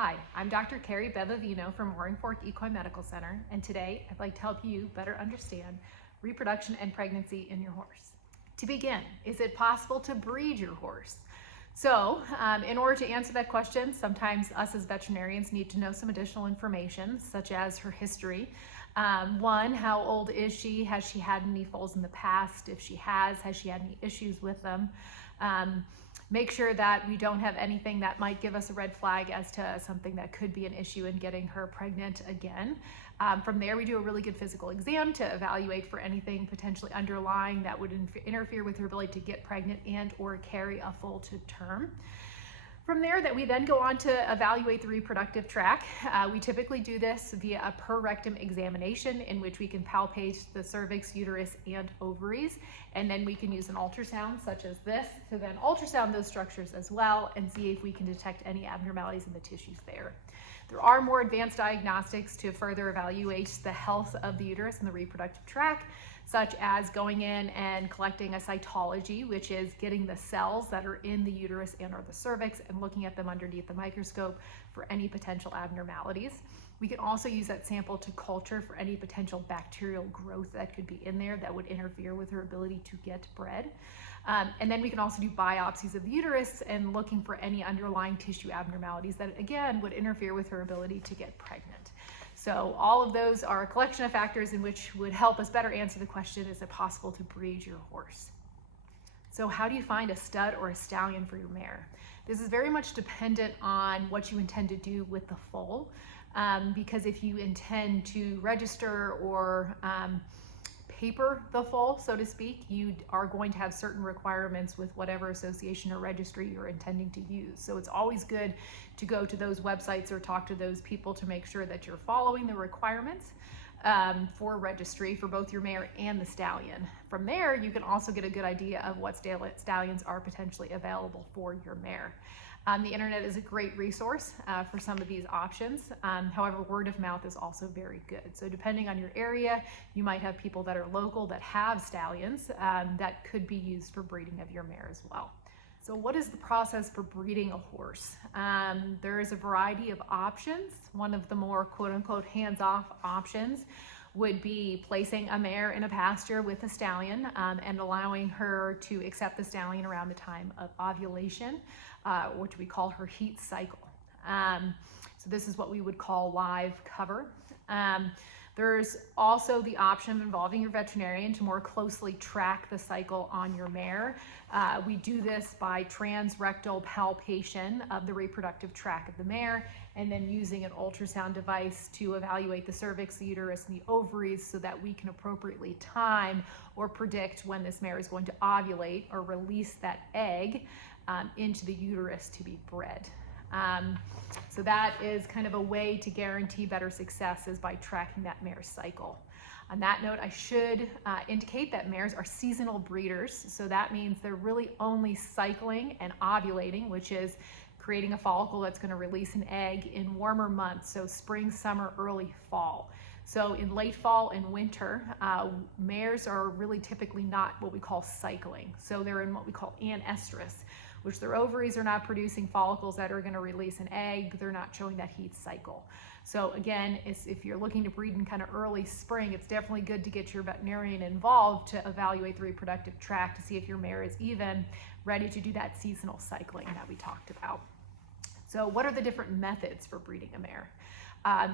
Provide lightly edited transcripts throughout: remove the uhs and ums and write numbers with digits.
Hi, I'm Dr. Carrie Bevavino from Roaring Fork Equine Medical Center, and today I'd like to help you better understand reproduction and pregnancy in your horse. To begin, is it possible to breed your horse? In order to answer that question, sometimes us as veterinarians need to know some additional information, such as her history. One, how old is she? Has she had any foals in the past? If she has she had any issues with them? Make sure that we don't have anything that might give us a red flag as to something that could be an issue in getting her pregnant again. From there, we do a really good physical exam to evaluate for anything potentially underlying that would interfere with her ability to get pregnant and or carry a foal to term. From there, we then go on to evaluate the reproductive tract. We typically do this via a per rectum examination in which we can palpate the cervix, uterus, and ovaries. And then we can use an ultrasound such as this to then ultrasound those structures as well and see if we can detect any abnormalities in the tissues there. There are more advanced diagnostics to further evaluate the health of the uterus and the reproductive tract, such as going in and collecting a cytology, which is getting the cells that are in the uterus and or the cervix and looking at them underneath the microscope for any potential abnormalities. We can also use that sample to culture for any potential bacterial growth that could be in there that would interfere with her ability to get bred. And then we can also do biopsies of the uterus and looking for any underlying tissue abnormalities that again would interfere with her ability to get pregnant. So all of those are a collection of factors in which would help us better answer the question, is it possible to breed your horse? So how do you find a stud or a stallion for your mare? This is very much dependent on what you intend to do with the foal, because if you intend to register or paper the foal, so to speak, you are going to have certain requirements with whatever association or registry you're intending to use. So it's always good to go to those websites or talk to those people to make sure that you're following the requirements for registry for both your mare and the stallion. From there, you can also get a good idea of what stallions are potentially available for your mare. The internet is a great resource for some of these options. However, word of mouth is also very good. So depending on your area, you might have people that are local that have stallions that could be used for breeding of your mare as well. So what is the process for breeding a horse? There is a variety of options. One of the more quote-unquote hands-off options would be placing a mare in a pasture with a stallion and allowing her to accept the stallion around the time of ovulation, which we call her heat cycle. So this is what we would call live cover. There's also the option involving your veterinarian to more closely track the cycle on your mare. We do this by transrectal palpation of the reproductive tract of the mare and then using an ultrasound device to evaluate the cervix, the uterus, and the ovaries so that we can appropriately time or predict when this mare is going to ovulate or release that egg into the uterus to be bred. So that is kind of a way to guarantee better success is by tracking that mare's cycle. On that note, I should indicate that mares are seasonal breeders. So that means they're really only cycling and ovulating, which is creating a follicle that's going to release an egg in warmer months. So spring, summer, early fall. So in late fall and winter, mares are really typically not what we call cycling. So they're in what we call anestrus, which their ovaries are not producing follicles that are going to release an egg. They're not showing that heat cycle. So again, if you're looking to breed in kind of early spring, it's definitely good to get your veterinarian involved to evaluate the reproductive tract to see if your mare is even ready to do that seasonal cycling that we talked about. So what are the different methods for breeding a mare?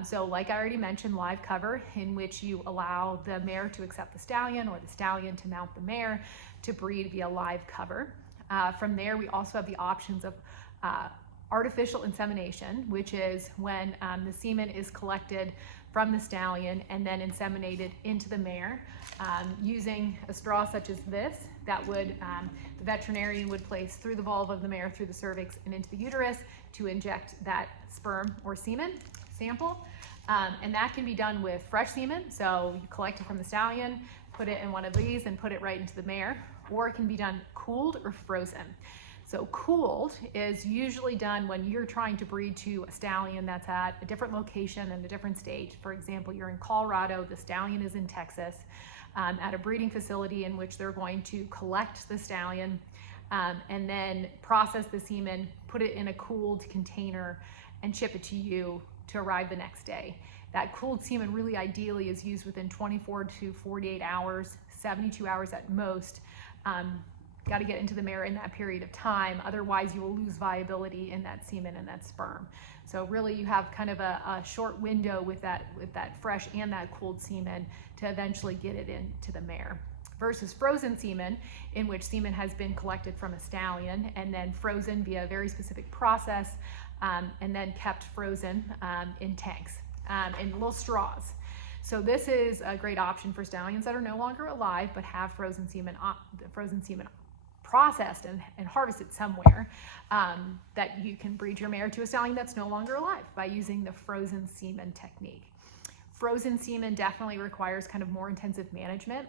So like I already mentioned, live cover, in which you allow the mare to accept the stallion or the stallion to mount the mare to breed via live cover. From there, we also have the options of artificial insemination, which is when the semen is collected from the stallion and then inseminated into the mare using a straw such as this that would the veterinarian would place through the vulva of the mare, through the cervix, and into the uterus to inject that sperm or semen sample. And that can be done with fresh semen, so you collect it from the stallion, put it in one of these and put it right into the mare, or it can be done cooled or frozen. So cooled is usually done when you're trying to breed to a stallion that's at a different location and a different stage. For example, you're in Colorado, the stallion is in Texas, at a breeding facility in which they're going to collect the stallion and then process the semen, put it in a cooled container, and ship it to you to arrive the next day. That cooled semen really ideally is used within 24 to 48 hours, 72 hours at most. Got to get into the mare in that period of time, otherwise you will lose viability in that semen and that sperm. So really you have kind of a short window with that fresh and that cooled semen to eventually get it into the mare. Versus frozen semen, in which semen has been collected from a stallion and then frozen via a very specific process, and then kept frozen in tanks, in little straws. So this is a great option for stallions that are no longer alive but have frozen semen processed and harvested somewhere, that you can breed your mare to a stallion that's no longer alive by using the frozen semen technique. Frozen semen definitely requires kind of more intensive management.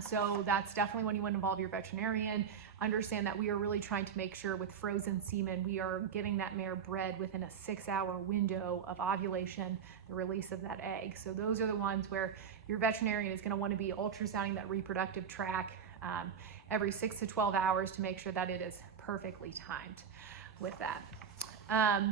So that's definitely when you want to involve your veterinarian. Understand that we are really trying to make sure with frozen semen, we are getting that mare bred within a 6-hour window of ovulation, the release of that egg. So those are the ones where your veterinarian is going to want to be ultrasounding that reproductive tract every 6 to 12 hours to make sure that it is perfectly timed with that.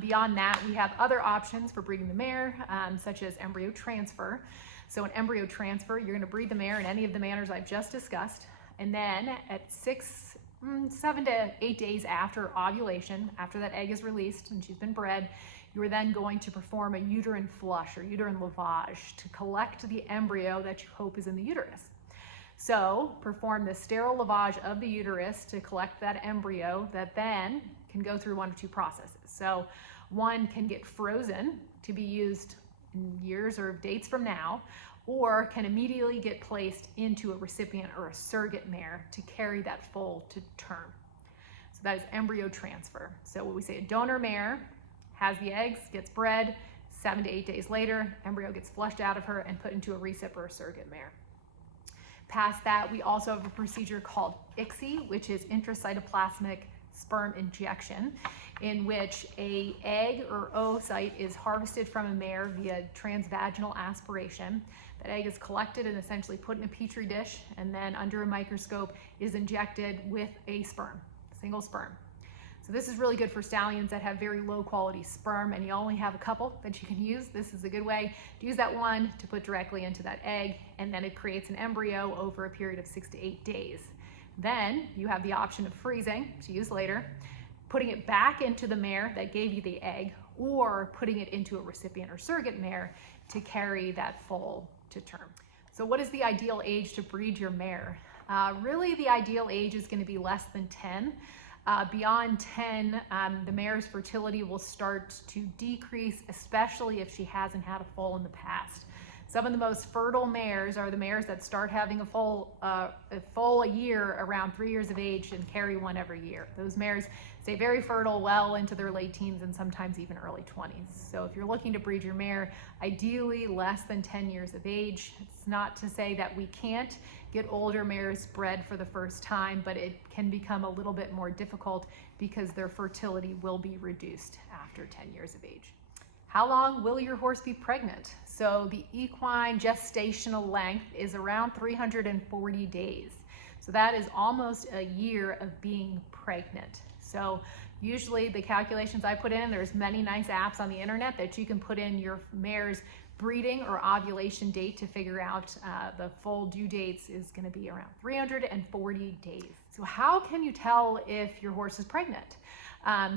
Beyond that, we have other options for breeding the mare, such as embryo transfer. So an embryo transfer, you're going to breed the mare in any of the manners I've just discussed, and then at 7 to 8 days after ovulation, after that egg is released and she's been bred, you are then going to perform a uterine flush or uterine lavage to collect the embryo that you hope is in the uterus. So perform the sterile lavage of the uterus to collect that embryo that then can go through one of two processes. So one can get frozen to be used in years or dates from now, or can immediately get placed into a recipient or a surrogate mare to carry that foal to term. So that is embryo transfer. So what we say, a donor mare has the eggs, gets bred, 7 to 8 days later, embryo gets flushed out of her and put into a recip or a surrogate mare. Past that, we also have a procedure called ICSI, which is intracytoplasmic sperm injection, in which an egg or oocyte is harvested from a mare via transvaginal aspiration. That egg is collected and essentially put in a petri dish, and then under a microscope is injected with a sperm, single sperm. So this is really good for stallions that have very low quality sperm and you only have a couple that you can use. This is a good way to use that one to put directly into that egg, and then it creates an embryo over a period of 6 to 8 days. Then you have the option of freezing to use later, putting it back into the mare that gave you the egg, or putting it into a recipient or surrogate mare to carry that foal to term. So what is the ideal age to breed your mare? Really the ideal age is going to be less than 10. Beyond 10, the mare's fertility will start to decrease, especially if she hasn't had a foal in the past. Some of the most fertile mares are the mares that start having a foal a year around 3 years of age and carry one every year. Those mares stay very fertile well into their late teens and sometimes even early 20s. So if you're looking to breed your mare, ideally less than 10 years of age. It's not to say that we can't get older mares bred for the first time, but it can become a little bit more difficult because their fertility will be reduced after 10 years of age. How long will your horse be pregnant? So the equine gestational length is around 340 days. So that is almost a year of being pregnant. So usually the calculations I put in, there's many nice apps on the internet that you can put in your mare's breeding or ovulation date to figure out the full due dates is going to be around 340 days. So how can you tell if your horse is pregnant?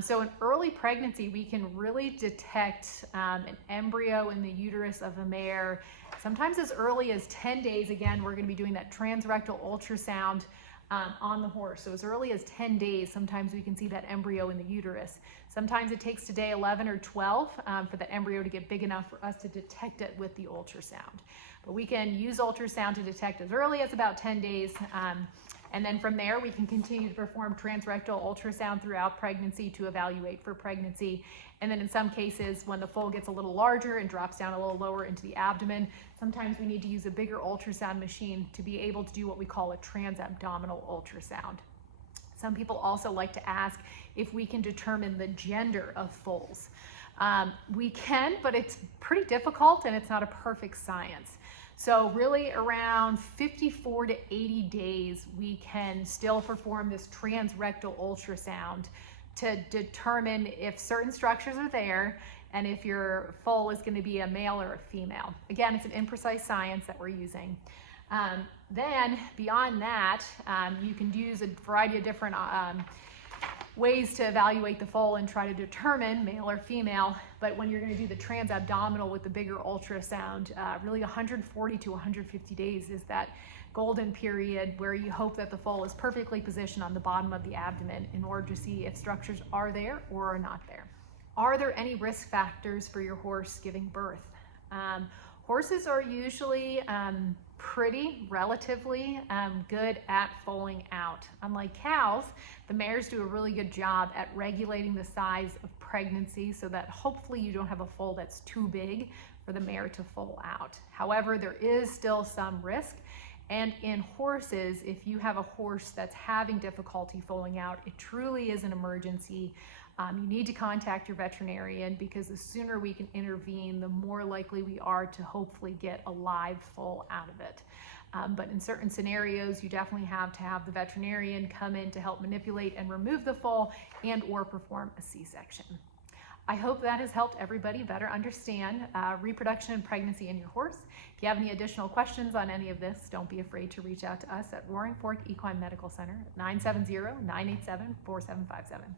So in early pregnancy, we can really detect an embryo in the uterus of a mare, sometimes as early as 10 days. Again, we're going to be doing that transrectal ultrasound on the horse. So as early as 10 days, sometimes we can see that embryo in the uterus. Sometimes it takes to day 11 or 12 for that embryo to get big enough for us to detect it with the ultrasound. But we can use ultrasound to detect as early as about 10 days. And then from there, we can continue to perform transrectal ultrasound throughout pregnancy to evaluate for pregnancy. And then in some cases, when the foal gets a little larger and drops down a little lower into the abdomen, sometimes we need to use a bigger ultrasound machine to be able to do what we call a transabdominal ultrasound. Some people also like to ask if we can determine the gender of foals. We can, but it's pretty difficult and it's not a perfect science. So really around 54 to 80 days, we can still perform this transrectal ultrasound to determine if certain structures are there and if your foal is going to be a male or a female. Again, it's an imprecise science that we're using. Then beyond that, you can use a variety of different ways to evaluate the foal and try to determine male or female. But when you're going to do the transabdominal with the bigger ultrasound, really 140 to 150 days is that golden period where you hope that the foal is perfectly positioned on the bottom of the abdomen in order to see if structures are there or are not there. Are there any risk factors for your horse giving birth? Horses are usually pretty relatively good at foaling out. Unlike cows, the mares do a really good job at regulating the size of pregnancy so that hopefully you don't have a foal that's too big for the mare to foal out. However, there is still some risk. And in horses, if you have a horse that's having difficulty foaling out, it truly is an emergency. You need to contact your veterinarian, because the sooner we can intervene, the more likely we are to hopefully get a live foal out of it. But in certain scenarios, you definitely have to have the veterinarian come in to help manipulate and remove the foal and or perform a C-section. I hope that has helped everybody better understand reproduction and pregnancy in your horse. If you have any additional questions on any of this, don't be afraid to reach out to us at Roaring Fork Equine Medical Center at 970-987-4757.